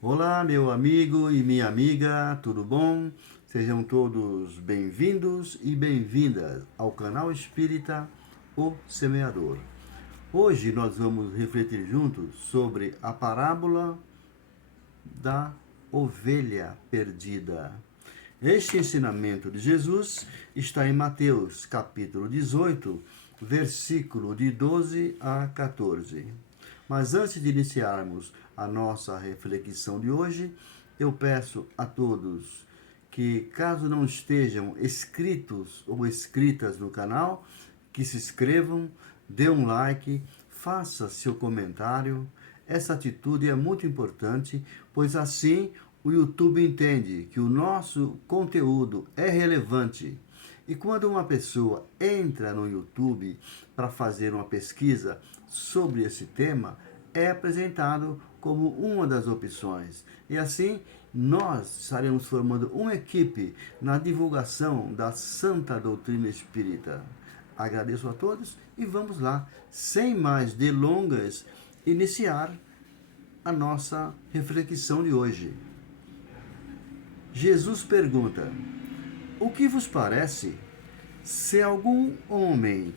Olá, meu amigo e minha amiga, tudo bom? Sejam todos bem-vindos e bem-vindas ao canal Espírita O Semeador. Hoje nós vamos refletir juntos sobre a parábola da ovelha perdida. Este ensinamento de Jesus está em Mateus, capítulo 18, versículo de 12 a 14. Mas antes de iniciarmos a nossa reflexão de hoje, eu peço a todos que, caso não estejam inscritos ou inscritas no canal, que se inscrevam, dê um like, faça seu comentário. Essa atitude é muito importante, pois assim o YouTube entende que o nosso conteúdo é relevante. E quando uma pessoa entra no YouTube para fazer uma pesquisa sobre esse tema, é apresentado como uma das opções. E assim, nós estaremos formando uma equipe na divulgação da santa doutrina espírita. Agradeço a todos e vamos lá, sem mais delongas, iniciar a nossa reflexão de hoje. Jesus pergunta: O que vos parece? Se algum homem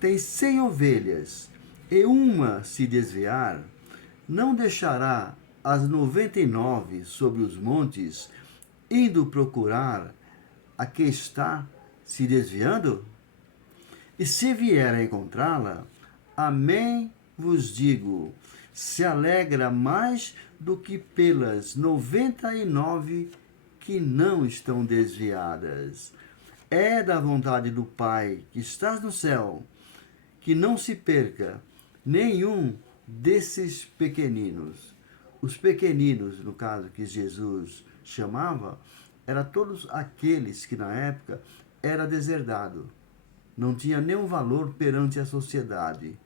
tem 100 ovelhas e uma se desviar, não deixará as 99 sobre os montes, indo procurar a que está se desviando? E se vier a encontrá-la, amém vos digo, se alegra mais do que pelas 99 que não estão desviadas. É da vontade do Pai que estás no céu que não se perca nenhum desses pequeninos. Os pequeninos, no caso que Jesus chamava, eram todos aqueles que na época era deserdado, não tinha nenhum valor perante a sociedade.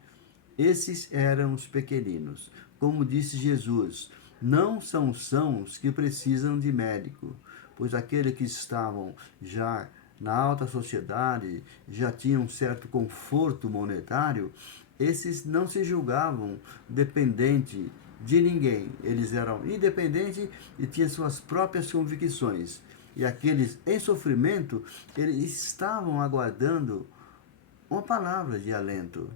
Esses eram os pequeninos. Como disse Jesus, não são sãos que precisam de médico, pois aqueles que estavam já na alta sociedade, já tinham um certo conforto monetário, esses não se julgavam dependentes de ninguém. Eles eram independentes e tinham suas próprias convicções. E aqueles em sofrimento, eles estavam aguardando uma palavra de alento.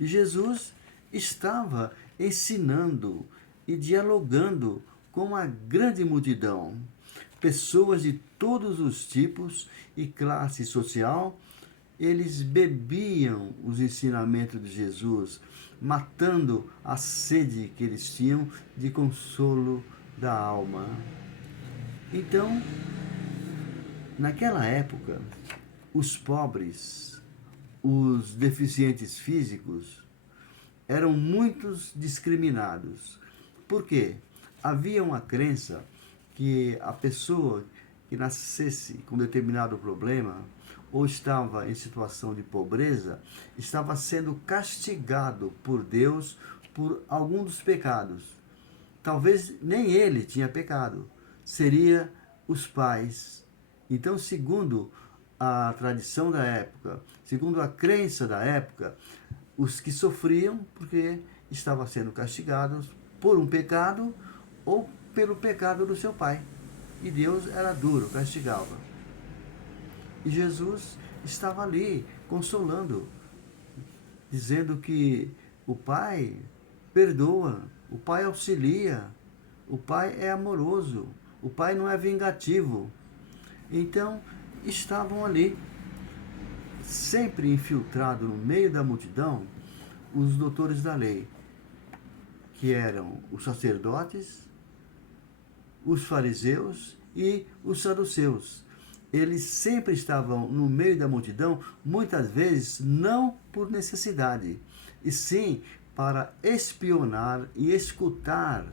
E Jesus estava ensinando e dialogando com uma grande multidão. Pessoas de todos os tipos e classe social, eles bebiam os ensinamentos de Jesus, matando a sede que eles tinham de consolo da alma. Então, naquela época, os pobres, os deficientes físicos, eram muitos discriminados. Por quê? Havia uma crença que a pessoa que nascesse com determinado problema ou estava em situação de pobreza, estava sendo castigado por Deus por algum dos pecados. Talvez nem ele tinha pecado, seria os pais. Então, segundo a tradição da época, segundo a crença da época, os que sofriam porque estavam sendo castigados por um pecado ou pelo pecado do seu pai. E Deus era duro, castigava. E Jesus estava ali, consolando, dizendo que o Pai perdoa, o Pai auxilia, o Pai é amoroso, o Pai não é vingativo. Então, estavam ali, sempre infiltrado no meio da multidão, os doutores da lei, que eram os sacerdotes, os fariseus e os saduceus. Eles sempre estavam no meio da multidão, muitas vezes não por necessidade, e sim para espionar e escutar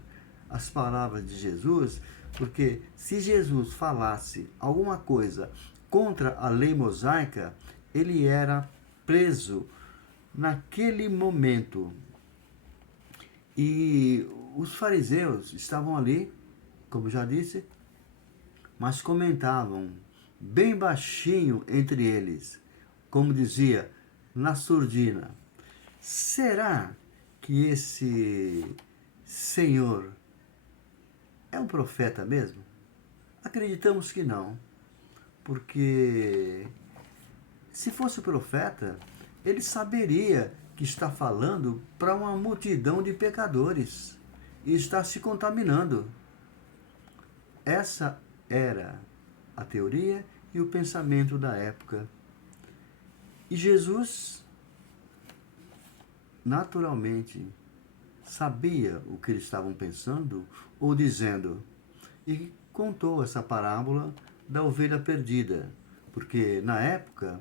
as palavras de Jesus, porque se Jesus falasse alguma coisa contra a lei mosaica, ele era preso naquele momento. E os fariseus estavam ali, como já disse, mas comentavam bem baixinho entre eles, como dizia, na surdina: será que esse senhor é um profeta mesmo? Acreditamos que não, porque se fosse profeta, ele saberia que está falando para uma multidão de pecadores e está se contaminando. Essa era a teoria e o pensamento da época. E Jesus, naturalmente, sabia o que eles estavam pensando ou dizendo, e contou essa parábola da ovelha perdida, porque na época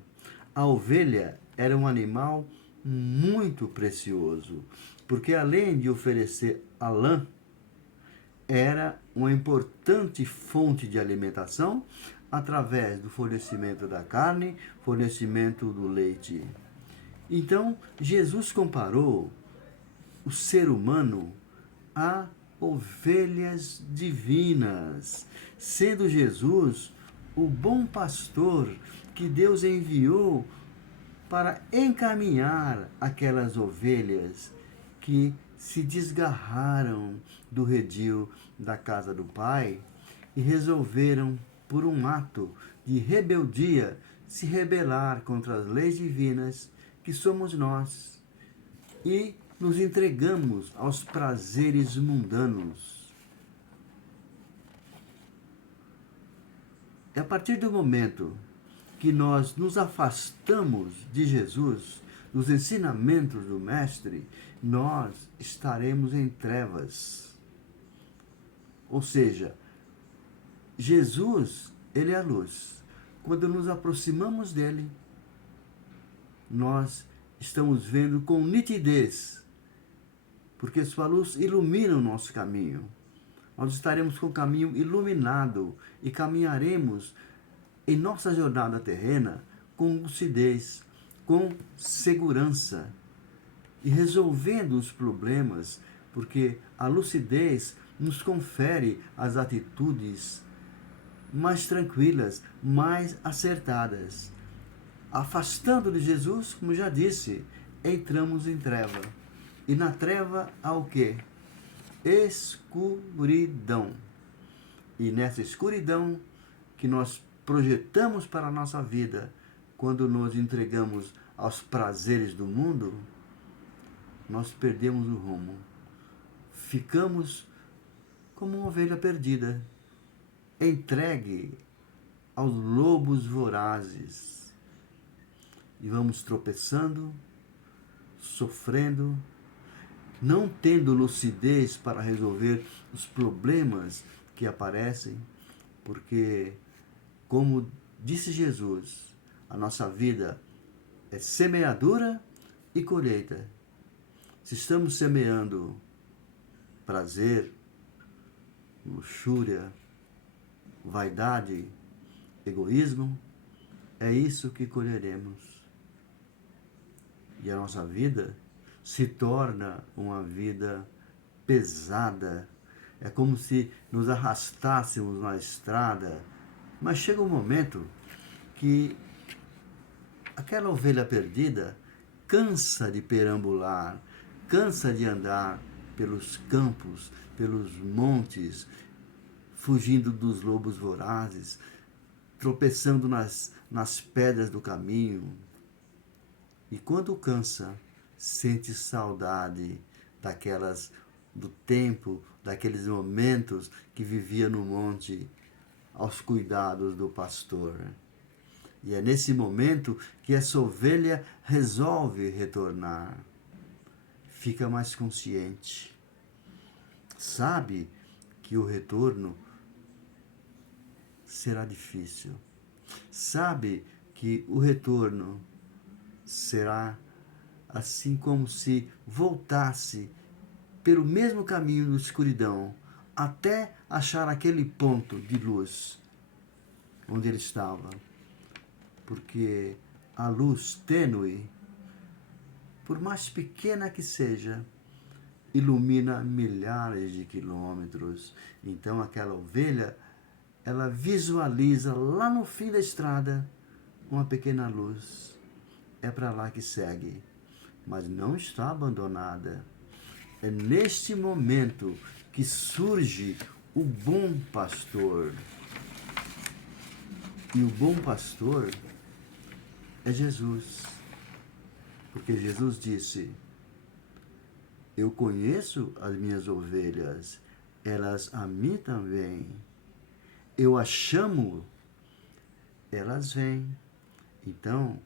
a ovelha era um animal muito precioso, porque além de oferecer a lã, era uma importante fonte de alimentação através do fornecimento da carne, fornecimento do leite. Então, Jesus comparou o ser humano a ovelhas divinas, sendo Jesus o bom pastor que Deus enviou para encaminhar aquelas ovelhas que se desgarraram do redil da casa do Pai e resolveram, por um ato de rebeldia, se rebelar contra as leis divinas que somos nós e nos entregamos aos prazeres mundanos. E a partir do momento que nós nos afastamos de Jesus, dos ensinamentos do Mestre, nós estaremos em trevas. Ou seja, Jesus, ele é a luz. Quando nos aproximamos dele, nós estamos vendo com nitidez, porque sua luz ilumina o nosso caminho. Nós estaremos com o caminho iluminado e caminharemos em nossa jornada terrena com lucidez, com segurança e resolvendo os problemas, porque a lucidez nos confere as atitudes mais tranquilas, mais acertadas. Afastando de Jesus, como já disse, entramos em treva. E na treva há o quê? Escuridão. E nessa escuridão que nós projetamos para a nossa vida, quando nos entregamos aos prazeres do mundo, nós perdemos o rumo. Ficamos como uma ovelha perdida, entregue aos lobos vorazes. E vamos tropeçando, sofrendo, não tendo lucidez para resolver os problemas que aparecem, porque, como disse Jesus, a nossa vida é semeadura e colheita. Se estamos semeando prazer, luxúria, vaidade, egoísmo, é isso que colheremos. E a nossa vida se torna uma vida pesada. É como se nos arrastássemos na estrada. Mas chega um momento que aquela ovelha perdida cansa de perambular, cansa de andar pelos campos, pelos montes, fugindo dos lobos vorazes, tropeçando nas pedras do caminho. E quando cansa, sente saudade do tempo, daqueles momentos que vivia no monte, aos cuidados do pastor. E é nesse momento que essa ovelha resolve retornar. Fica mais consciente. Sabe que o retorno será difícil. Sabe que o retorno será assim como se voltasse pelo mesmo caminho da escuridão até achar aquele ponto de luz onde ele estava. Porque a luz tênue, por mais pequena que seja, ilumina milhares de quilômetros. Então aquela ovelha, ela visualiza lá no fim da estrada uma pequena luz. É para lá que segue, mas não está abandonada. É neste momento que surge o bom pastor. E o bom pastor é Jesus. Porque Jesus disse: eu conheço as minhas ovelhas, elas a mim também. Eu as chamo, elas vêm. Então,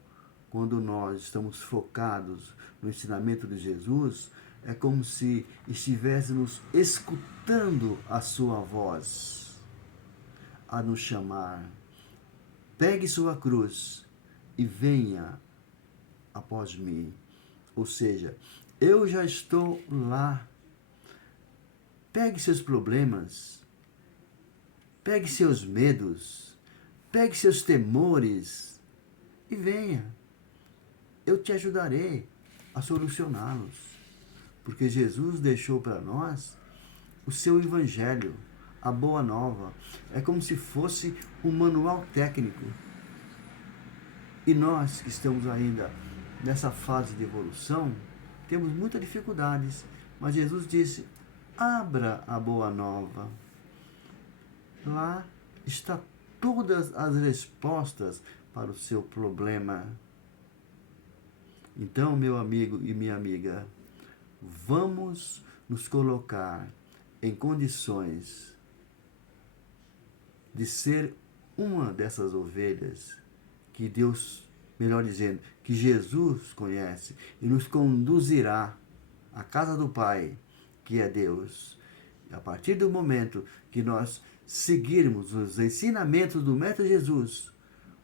quando nós estamos focados no ensinamento de Jesus, é como se estivéssemos escutando a sua voz a nos chamar. Pegue sua cruz e venha após mim. Ou seja, eu já estou lá. Pegue seus problemas, pegue seus medos, pegue seus temores e venha. Eu te ajudarei a solucioná-los. Porque Jesus deixou para nós o seu evangelho, a boa nova. É como se fosse um manual técnico. E nós que estamos ainda nessa fase de evolução, temos muitas dificuldades. Mas Jesus disse: abra a boa nova. Lá está todas as respostas para o seu problema. Então, meu amigo e minha amiga, vamos nos colocar em condições de ser uma dessas ovelhas que Deus, melhor dizendo, que Jesus conhece e nos conduzirá à casa do Pai, que é Deus. E a partir do momento que nós seguirmos os ensinamentos do Mestre Jesus,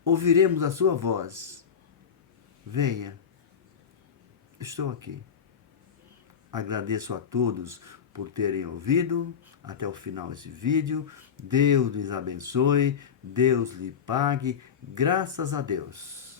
ouviremos a sua voz. Venha, estou aqui. Agradeço a todos por terem ouvido até o final esse vídeo. Deus lhes abençoe, Deus lhe pague, graças a Deus.